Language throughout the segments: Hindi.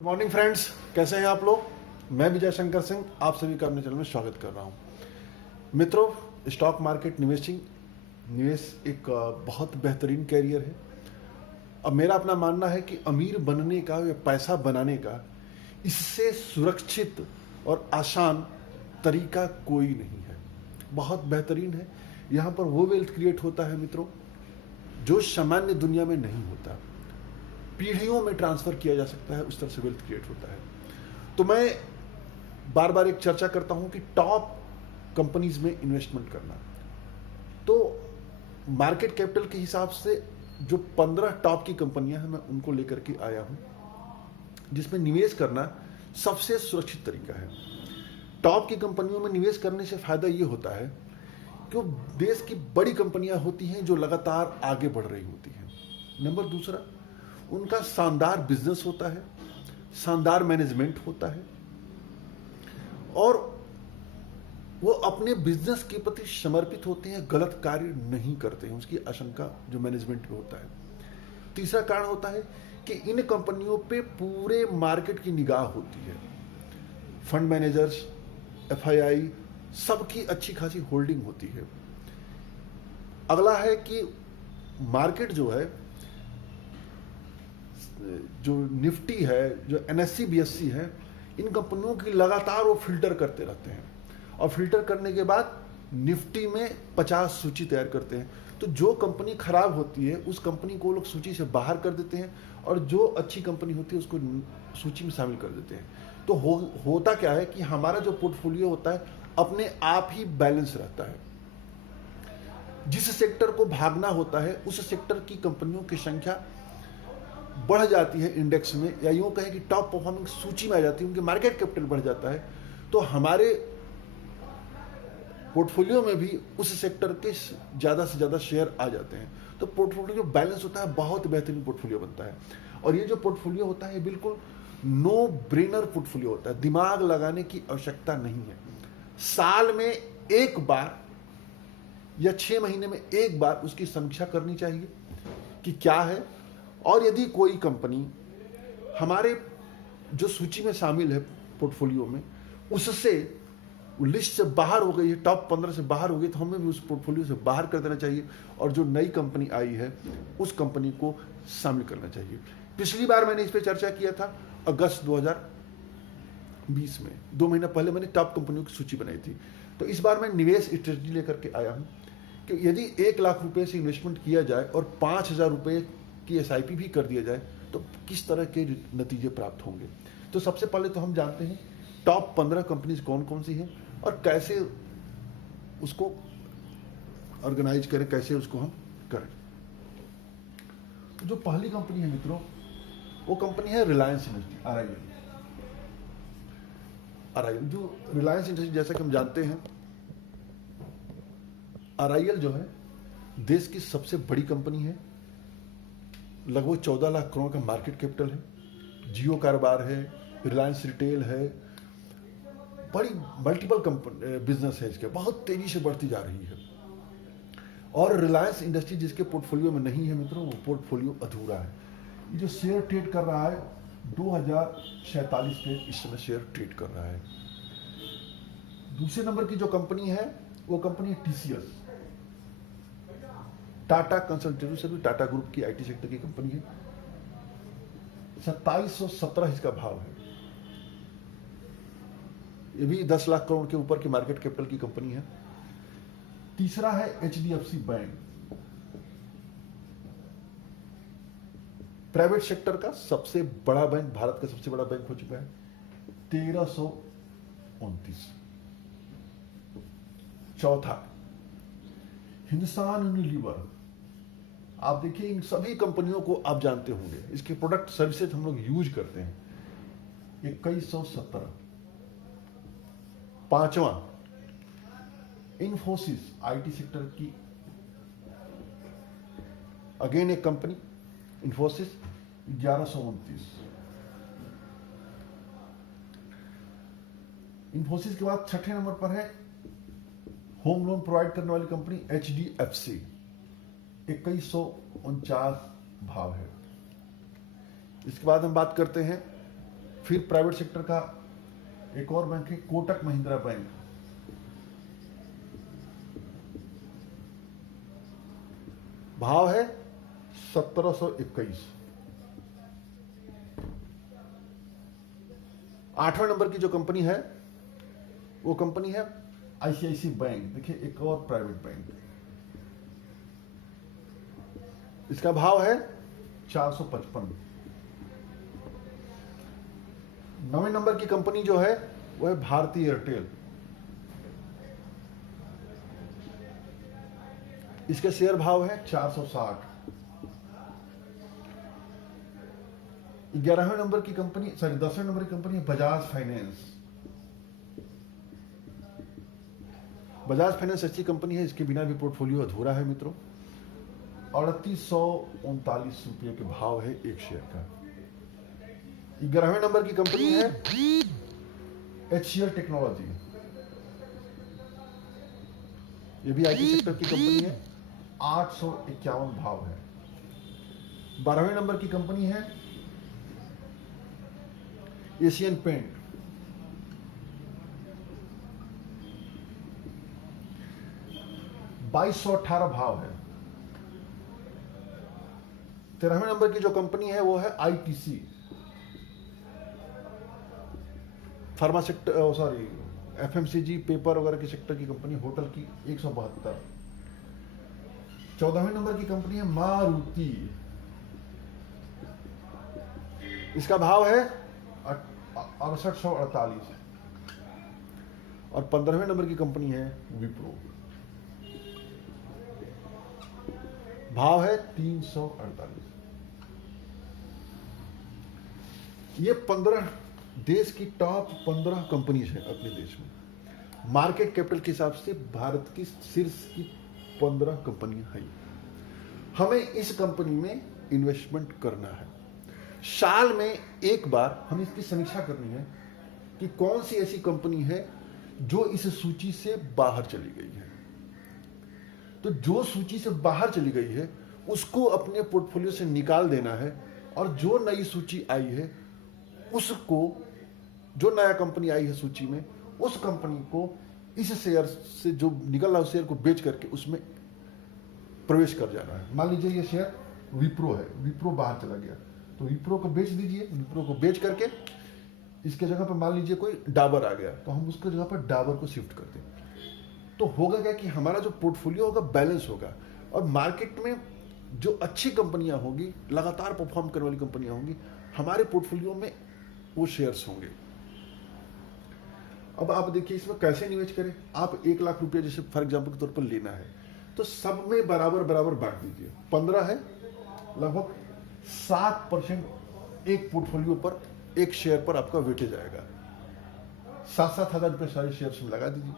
मॉर्निंग फ्रेंड्स, कैसे हैं आप लोग। मैं विजय शंकर सिंह आप सभी का अपने चैनल में स्वागत कर रहा हूं। मित्रों, स्टॉक मार्केट निवेश एक बहुत बेहतरीन कैरियर है। अब मेरा अपना मानना है कि अमीर बनने का या पैसा बनाने का इससे सुरक्षित और आसान तरीका कोई नहीं है। बहुत बेहतरीन है। यहाँ पर वो वेल्थ क्रिएट होता है मित्रों जो सामान्य दुनिया में नहीं होता। पीढ़ियों में ट्रांसफर किया जा सकता है, उस तरह से वेल्थ क्रिएट होता है। तो मैं बार बार एक चर्चा करता हूं कि टॉप कंपनीज में इन्वेस्टमेंट करना। तो मार्केट कैपिटल के हिसाब से जो 15 टॉप की कंपनियां हैं मैं उनको लेकर के आया हूं, जिसमें निवेश करना सबसे सुरक्षित तरीका है। टॉप की कंपनियों में निवेश करने से फायदा ये होता है कि वो देश की बड़ी कंपनियां होती हैं जो लगातार आगे बढ़ रही होती हैं। नंबर दूसरा, उनका शानदार बिजनेस होता है, शानदार मैनेजमेंट होता है और वो अपने बिजनेस के प्रति समर्पित होते हैं, गलत कार्य नहीं करते हैं। उसकी आशंका जो मैनेजमेंट में होता है। तीसरा कारण होता है कि इन कंपनियों पे पूरे मार्केट की निगाह होती है। फंड मैनेजर्स, एफआईआई सबकी अच्छी खासी होल्डिंग होती है। अगला है कि मार्केट जो है, जो निफ्टी है, जो एनएससी बीएससी है, इन कंपनियों की लगातार वो फिल्टर करते रहते हैं और फिल्टर करने के बाद निफ्टी में 50 सूची तैयार करते हैं। तो जो कंपनी खराब होती है उस कंपनी को लोग सूची से बाहर कर देते हैं और जो अच्छी कंपनी होती है उसको सूची में शामिल कर देते हैं। तो होता क्या है कि हमारा जो पोर्टफोलियो होता है अपने आप ही बैलेंस रहता है। जिस सेक्टर को भागना होता है उस सेक्टर की कंपनियों की संख्या बढ़ जाती है इंडेक्स में, या यूं कहें कि टॉप परफॉर्मिंग सूची में आ जाती है, उनके मार्केट कैपिटल बढ़ जाता है। तो हमारे पोर्टफोलियो में भी उस सेक्टर के ज़्यादा से ज़्यादा शेयर आ जाते हैं। तो पोर्टफोलियो जो बैलेंस होता है बहुत बेहतरीन पोर्टफोलियो बनता है। और ये जो पोर्टफोलियो होता है बिल्कुल नो ब्रेनर पोर्टफोलियो होता है, दिमाग लगाने की आवश्यकता नहीं है। साल में एक बार या 6 महीने में एक बार उसकी समीक्षा करनी चाहिए कि क्या है, और यदि कोई कंपनी हमारे जो सूची में शामिल है पोर्टफोलियो में उससे लिस्ट से बाहर हो गई है, टॉप 15 से बाहर हो गई, तो हमें भी उस पोर्टफोलियो से बाहर कर देना चाहिए और जो नई कंपनी आई है उस कंपनी को शामिल करना चाहिए। पिछली बार मैंने इस पर चर्चा किया था अगस्त 2020 में, 2 महीना पहले मैंने टॉप कंपनियों की सूची बनाई थी। तो इस बार मैं निवेश स्ट्रेटजी लेकर के आया हूं कि यदि 1 लाख रुपए से इन्वेस्टमेंट किया जाए और 5,000 रुपए की एसआईपी भी कर दिया जाए तो किस तरह के नतीजे प्राप्त होंगे। तो सबसे पहले तो हम जानते हैं टॉप 15 कंपनीज कौन कौन सी हैं और कैसे उसको ऑर्गेनाइज करें, कैसे उसको हम करें। तो जो पहली कंपनी है मित्रों, वो कंपनी है रिलायंस इंडस्ट्री, आरआईएल। जो रिलायंस इंडस्ट्री, जैसा कि हम जानते हैं, आरआईएल जो है देश की सबसे बड़ी कंपनी है। लगभग 14 लाख करोड़ का मार्केट कैपिटल है। जियो कारोबार है, रिलायंस रिटेल है, बड़ी मल्टीपल बिजनेस है इसके, बहुत तेजी से बढ़ती जा रही है। और रिलायंस इंडस्ट्री जिसके पोर्टफोलियो में नहीं है मित्रों, वो पोर्टफोलियो अधूरा है। ये जो शेयर ट्रेड कर रहा है 2047 पे इस समय शेयर ट्रेड कर रहा है। दूसरे नंबर की जो कंपनी है वो कंपनी है TCS, Tata consultancy service, Tata group की आईटी सेक्टर की कंपनी है। 2717 इसका भाव है। ये भी 10 लाख करोड़ के ऊपर की मार्केट कैपिटल की कंपनी है। तीसरा है एचडीएफसी बैंक, प्राइवेट सेक्टर का सबसे बड़ा बैंक, भारत का सबसे बड़ा बैंक हो चुका है। 1329। चौथा हिंदुस्तान यूनिलीवर। आप देखिए इन सभी कंपनियों को आप जानते होंगे, इसके प्रोडक्ट सर्विसेज हम लोग यूज करते हैं। 2117। पांचवा इन्फोसिस, आईटी सेक्टर की अगेन एक कंपनी इन्फोसिस, 1129। इन्फोसिस के बाद छठे नंबर पर है होम लोन प्रोवाइड करने वाली कंपनी एचडीएफसी, 2149 भाव है। इसके बाद हम बात करते हैं फिर प्राइवेट सेक्टर का एक और बैंक है कोटक महिंद्रा बैंक, भाव है 1721। 8वें नंबर की जो कंपनी है वो कंपनी है आईसीआईसी बैंक। देखिए एक और प्राइवेट बैंक, इसका भाव है 455। 9वें नंबर की कंपनी जो है वो है भारती एयरटेल। इसके शेयर भाव है 460। 11वें नंबर की कंपनी 10वें नंबर की कंपनी है बजाज फाइनेंस। बजाज फाइनेंस अच्छी कंपनी है, इसके बिना भी पोर्टफोलियो अधूरा है मित्रों। 3839 रुपये के भाव है एक शेयर का। 11वें नंबर की कंपनी है HCL टेक्नोलॉजी, ये भी आईटी सेक्टर की कंपनी है, 851 भाव है। 12वें नंबर की कंपनी है एशियन पेंट, 2218 भाव है। 13वें नंबर की जो कंपनी है वो है ITC, pharma sector, sorry FMCG paper वगैरह के सेक्टर की कंपनी, होटल की, 172। 14वें नंबर की कंपनी है मारुति, इसका भाव है 6848। और 15वें नंबर की कंपनी है विप्रो, भाव है 348। ये 15 देश की टॉप 15 कंपनीज है अपने देश में। मार्केट कैपिटल के हिसाब से भारत की शीर्ष की 15 कंपनियां हैं। हमें इस कंपनी में इन्वेस्टमेंट करना है। साल में एक बार हमें इसकी समीक्षा करनी है कि कौन सी ऐसी कंपनी है जो इस सूची से बाहर चली गई है। तो जो सूची से बाहर चली गई है उसको अपने पोर्टफोलियो से निकाल देना है, और जो नई सूची आई है उसको, जो नया कंपनी आई है सूची में, उस कंपनी को इस शेयर से जो निकल रहा है उस शेयर को बेच करके उसमें प्रवेश कर जाना है। मान लीजिए ये शेयर विप्रो है, विप्रो बाहर चला गया तो विप्रो को बेच दीजिए। विप्रो को बेच करके इसके जगह पर मान लीजिए कोई डाबर आ गया तो हम उसके जगह पर डाबर को शिफ्ट कर दें। तो होगा क्या कि हमारा जो पोर्टफोलियो होगा बैलेंस होगा, और मार्केट में जो अच्छी कंपनियां होंगी, लगातार परफॉर्म करने वाली कंपनियां होंगी, हमारे पोर्टफोलियो में वो शेयर्स होंगे। अब आप देखिए इसमें कैसे निवेश करें। आप 1 लाख रुपए जैसे फॉर एग्जांपल के तौर पर लेना है तो सब में बराबर बराबर बांट दीजिए। 15 है, लगभग 7% एक पोर्टफोलियो पर, एक शेयर पर आपका वेटेज आएगा। 7-7 हजार रुपये सारे शेयर्स में लगा दीजिए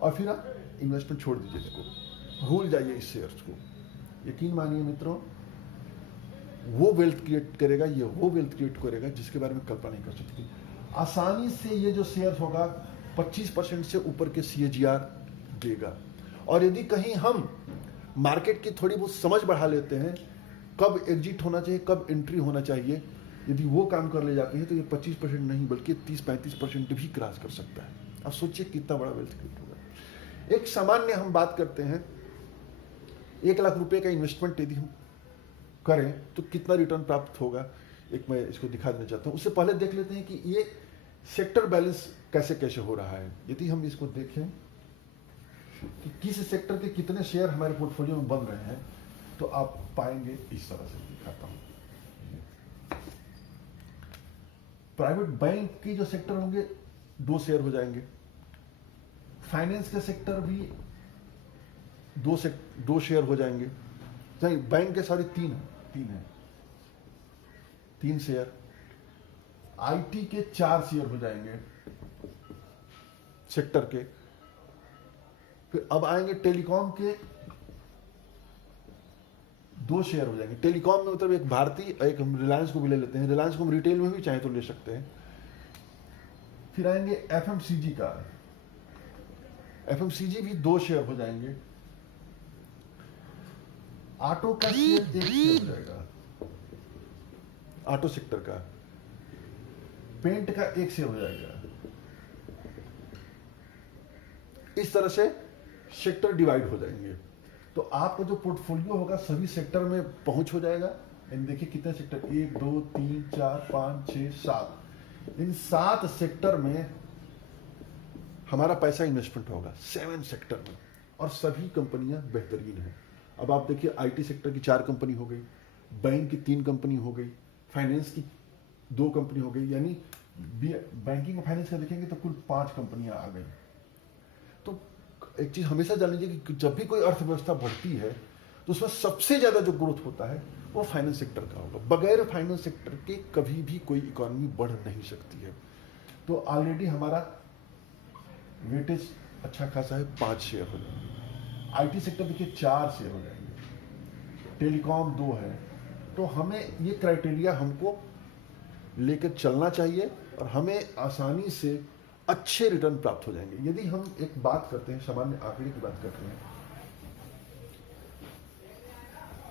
और फिर आप इन्वेस्टमेंट छोड़ दीजिए, इसको भूल जाइए इस शेयर्स को। यकीन मानिए मित्रों, वो वेल्थ क्रिएट करेगा, ये वो वेल्थ क्रिएट करेगा जिसके बारे में कल्पना नहीं कर सकती। आसानी से ये जो शेयर होगा 25% से ऊपर के CAGR देगा। और यदि कहीं हम मार्केट की थोड़ी बहुत समझ बढ़ा लेते हैं, कब एग्जिट होना चाहिए, कब एंट्री होना चाहिए, यदि वो काम कर ले जाते हैं तो ये 25% नहीं बल्कि 30-35% भी क्रॉस कर सकता है। अब सोचिए कितना बड़ा वेल्थ क्रिएट होगा। एक सामान्य हम बात करते हैं, 1 लाख रुपए का इन्वेस्टमेंट यदि हम करें तो कितना रिटर्न प्राप्त होगा, एक मैं इसको दिखा देना चाहता हूं। उससे पहले देख लेते हैं कि ये सेक्टर बैलेंस कैसे कैसे हो रहा है। यदि हम इसको देखें कि किस सेक्टर के कितने शेयर हमारे पोर्टफोलियो में बन रहे हैं तो आप पाएंगे, इस तरह से दिखाता हूं। प्राइवेट बैंक की जो सेक्टर होंगे 2 शेयर हो जाएंगे। फाइनेंस के सेक्टर भी 2 शेयर हो जाएंगे। बैंक के सारे 3 है, 3 शेयर। आईटी के 4 शेयर हो जाएंगे सेक्टर के। फिर अब आएंगे टेलीकॉम के 2 शेयर हो जाएंगे। टेलीकॉम में मतलब एक भारती, एक हम रिलायंस को भी ले लेते हैं। रिलायंस को हम रिटेल में भी चाहे तो ले सकते हैं। फिर आएंगे एफएमसीजी का, एफएमसीजी भी 2 शेयर हो जाएंगे। ऑटो का शेयर 1 शेयर हो जाएगा, ऑटो सेक्टर का। पेंट का एक शेयर हो जाएगा। इस तरह से सेक्टर डिवाइड हो जाएंगे, तो आपका जो पोर्टफोलियो होगा सभी सेक्टर में पहुंच हो जाएगा। यानी देखिए कितने सेक्टर, 1 2 3 4 5 6 7, इन 7 सेक्टर में हमारा पैसा इन्वेस्टमेंट होगा, 7 सेक्टर में, और सभी कंपनियां बेहतरीन हैं। अब आप देखिए आईटी सेक्टर की 4 कंपनी हो गई, बैंक की 3 कंपनी हो गई, फाइनेंस की 2 कंपनी हो गई, यानी बैंकिंग और फाइनेंस का देखेंगे तो कुल 5 कंपनियां आ गई। तो एक चीज हमेशा जान लीजिए कि जब भी कोई अर्थव्यवस्था बढ़ती है तो उसमें सबसे ज्यादा जो ग्रोथ होता है वो फाइनेंस सेक्टर का होगा। बगैर फाइनेंस सेक्टर के कभी भी कोई इकोनॉमी बढ़ नहीं सकती है। तो ऑलरेडी हमारा वेटेज अच्छा खासा है, 5 शेयर हो जाएंगे। आईटी सेक्टर देखिए 4 शेयर हो जाएंगे, टेलीकॉम 2 है। तो हमें ये क्राइटेरिया हमको लेकर चलना चाहिए और हमें आसानी से अच्छे रिटर्न प्राप्त हो जाएंगे। यदि हम एक बात करते हैं, सामान्य आंकड़े की बात करते हैं,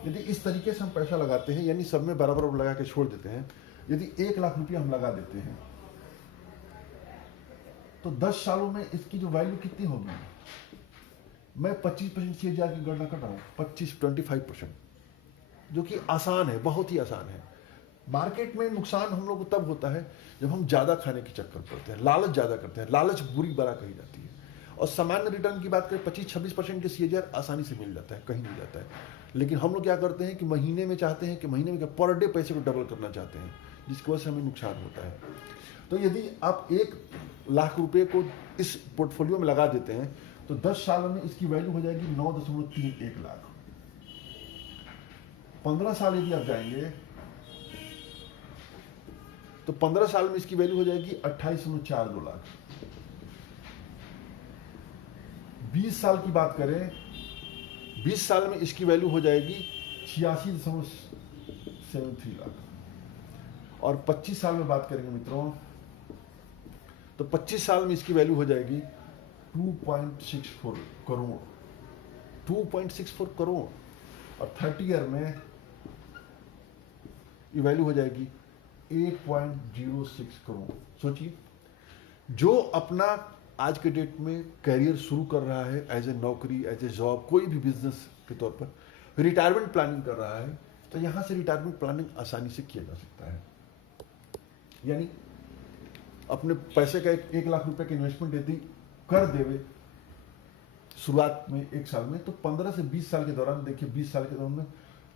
यदि इस तरीके से हम पैसा लगाते हैं, यानी सब में बराबर लगा के छोड़ देते हैं, यदि 1 लाख रुपया हम लगा देते हैं तो 10 सालों में इसकी जो वैल्यू कितनी होगी, मैं 25% CAGR की गणना कर रहा हूं, 25% जो कि आसान है, बहुत ही आसान है। मार्केट में नुकसान हम लोग को तब होता है जब हम ज्यादा खाने के चक्कर पड़ते हैं, लालच ज्यादा करते हैं। लालच बुरी बला कही जाती है। और सामान्य रिटर्न की बात करें 25-26% के CAGR आसानी से मिल जाता है, कहीं मिल जाता है। लेकिन हम लोग क्या करते हैं कि महीने में चाहते हैं कि महीने में क्या, पर डे पैसे को डबल करना चाहते हैं, जिसकी वजह से हमें नुकसान होता है। तो यदि आप 1 लाख रुपए को इस पोर्टफोलियो में लगा देते हैं तो 10 सालों में इसकी वैल्यू हो जाएगी 9.31 लाख। 15 साल यदि आप जाएंगे तो 15 साल में इसकी वैल्यू हो जाएगी 28.42 लाख। 20 साल की बात करें, 20 साल में इसकी वैल्यू हो जाएगी 86.73 लाख। और 25 साल में बात करेंगे मित्रों तो 25 साल में इसकी वैल्यू हो जाएगी 2.64 करोड़, 2.64 करोड़। और 30 ईयर में ये वैल्यू हो जाएगी 8.06 करोड़। सोचिए, जो अपना आज के डेट में कैरियर शुरू कर रहा है एज ए नौकरी, एज ए जॉब, कोई भी बिजनेस के तौर पर रिटायरमेंट प्लानिंग कर रहा है, तो यहां से रिटायरमेंट प्लानिंग आसानी से किया जा सकता है। यानी अपने पैसे का 1 लाख रुपए का इन्वेस्टमेंट यदि कर देवे शुरुआत में 1 साल में, तो 15 से 20 साल के दौरान, देखिए 20 साल के दौरान में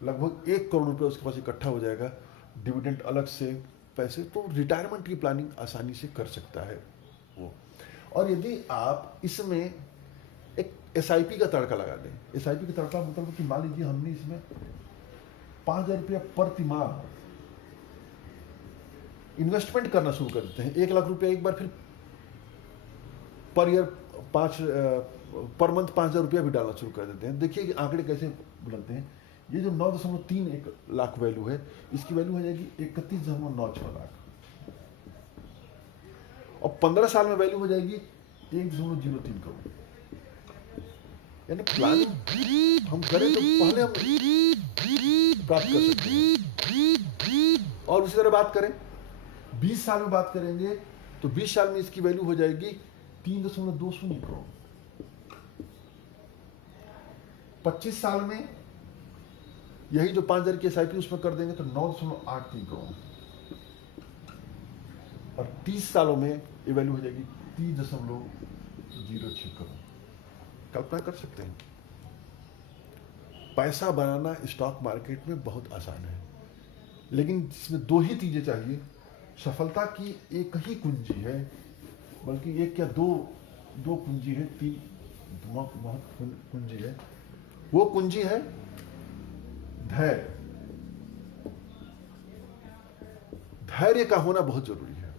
लगभग 1 करोड़ रुपए उसके पास इकट्ठा हो जाएगा, डिविडेंड अलग से पैसे। तो रिटायरमेंट की प्लानिंग आसानी से कर सकता है वो। और यदि आप इसमें एक SIP का तड़का लगा दें, SIP का तड़का मतलब कि मान लीजिए हमने इसमें 5,000 रुपया प्रति माह इन्वेस्टमेंट करना शुरू कर देते हैं, 1 लाख रुपया एक बार, फिर पर ईयर पर मंथ 5,000 रुपया भी डालना शुरू कर देते हैं। देखिए कि आंकड़े कैसे बनते हैं। ये जो 9.31 लाख वैल्यू है, इसकी वैल्यू हो जाएगी 31.96 लाख। और 15 साल में वैल्यू हो जाएगी 1.03 करोड़। यानी प्लानिंग हम करें तो पहले हम प्राप्त कर सकते हैं। और उसी तरह बात करें 20 साल में बात करेंगे तो 20 साल में इसकी वैल्यू हो जाएगी 3.20 करोड़। 25 साल में यही जो 5,000 की SIP उसमें कर देंगे तो 9.83 करोड़। और 30 सालों में ये वैल्यू हो जाएगी 30.06 करोड़। कल्पना कर सकते हैं, पैसा बनाना स्टॉक मार्केट में बहुत आसान है, लेकिन इसमें 2 ही चीजें चाहिए। सफलता की एक ही कुंजी है, बल्कि एक क्या दो कुंजी है, 3 बहुत कुंजी है। वो कुंजी है धैर्य। धैर्य का होना बहुत जरूरी है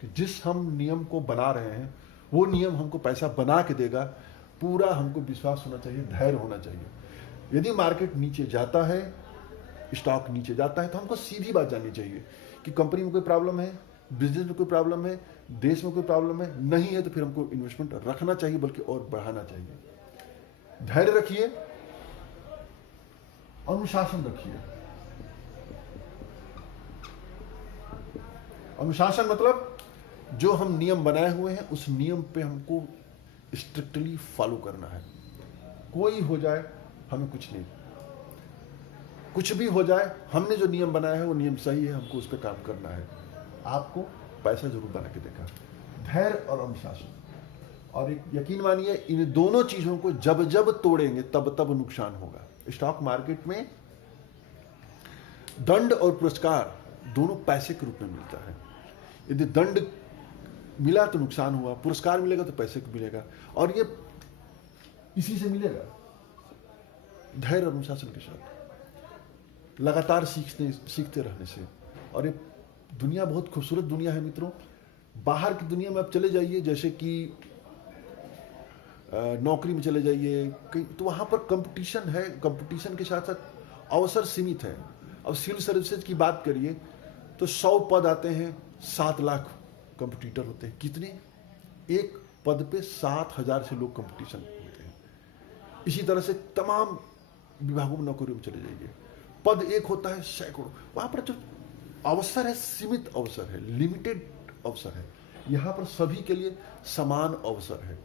कि जिस हम नियम को बना रहे हैं वो नियम हमको पैसा बना के देगा, पूरा हमको विश्वास होना चाहिए, धैर्य होना चाहिए। यदि मार्केट नीचे जाता है, स्टॉक नीचे जाता है, तो हमको सीधी बात जाननी चाहिए कि कंपनी में कोई प्रॉब्लम है, बिजनेस में कोई प्रॉब्लम है, देश में कोई प्रॉब्लम है, नहीं है तो फिर हमको इन्वेस्टमेंट रखना चाहिए, बल्कि और बढ़ाना चाहिए। धैर्य रखिए, अनुशासन रखिए। अनुशासन मतलब जो हम नियम बनाए हुए हैं उस नियम पे हमको स्ट्रिक्टली फॉलो करना है। कोई हो जाए हमें कुछ नहीं, कुछ भी हो जाए, हमने जो नियम बनाया है वो नियम सही है, हमको उस पर काम करना है। आपको पैसा जरूर बना के देगा, धैर्य और अनुशासन। और एक यकीन मानिए, इन दोनों चीजों को जब जब तोड़ेंगे तब तब नुकसान होगा। स्टॉक मार्केट में दंड और पुरस्कार दोनों पैसे के रूप में मिलता है। यदि दंड मिला तो नुकसान हुआ, पुरस्कार मिलेगा तो पैसे को मिलेगा, और ये इसी से मिलेगा, धैर्य और अनुशासन के साथ, लगातार सीखते रहने से। और ये दुनिया बहुत खूबसूरत दुनिया है मित्रों। बाहर की दुनिया में आप चले जाइए, जैसे कि नौकरी में चले जाइए कहीं, तो वहाँ पर कंपटीशन है, कंपटीशन के साथ साथ अवसर सीमित है। अब सिविल सर्विसेज की बात करिए तो 100 पद आते हैं, 7 लाख कंपटीटर होते हैं। कितने? एक पद पे 7,000 से लोग कंपटीशन होते हैं। इसी तरह से तमाम विभागों में नौकरियों में चले जाइए, पद एक होता है सैकड़ों। वहाँ पर जो अवसर है सीमित अवसर है, लिमिटेड अवसर है। यहाँ पर सभी के लिए समान अवसर है,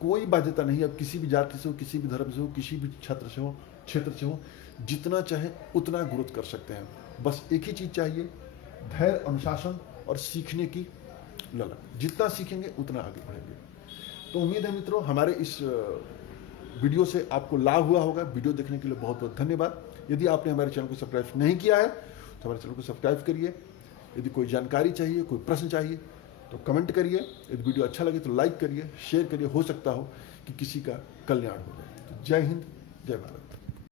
कोई बाध्यता नहीं। अब किसी भी जाति से हो, किसी भी धर्म से हो, किसी भी क्षेत्र से हो, जितना चाहे उतना ग्रोथ कर सकते हैं। बस एक ही चीज चाहिए, धैर्य, अनुशासन और सीखने की ललक। जितना सीखेंगे उतना आगे बढ़ेंगे। तो उम्मीद है मित्रों हमारे इस वीडियो से आपको लाभ हुआ होगा। वीडियो देखने के लिए बहुत बहुत धन्यवाद। यदि आपने हमारे चैनल को सब्सक्राइब नहीं किया है तो हमारे चैनल को सब्सक्राइब करिए। यदि कोई जानकारी चाहिए, कोई प्रश्न चाहिए तो कमेंट करिए। यदि वीडियो अच्छा लगे तो लाइक करिए, शेयर करिए। हो सकता हो कि किसी का कल्याण हो जाए। तो जय हिंद, जय भारत।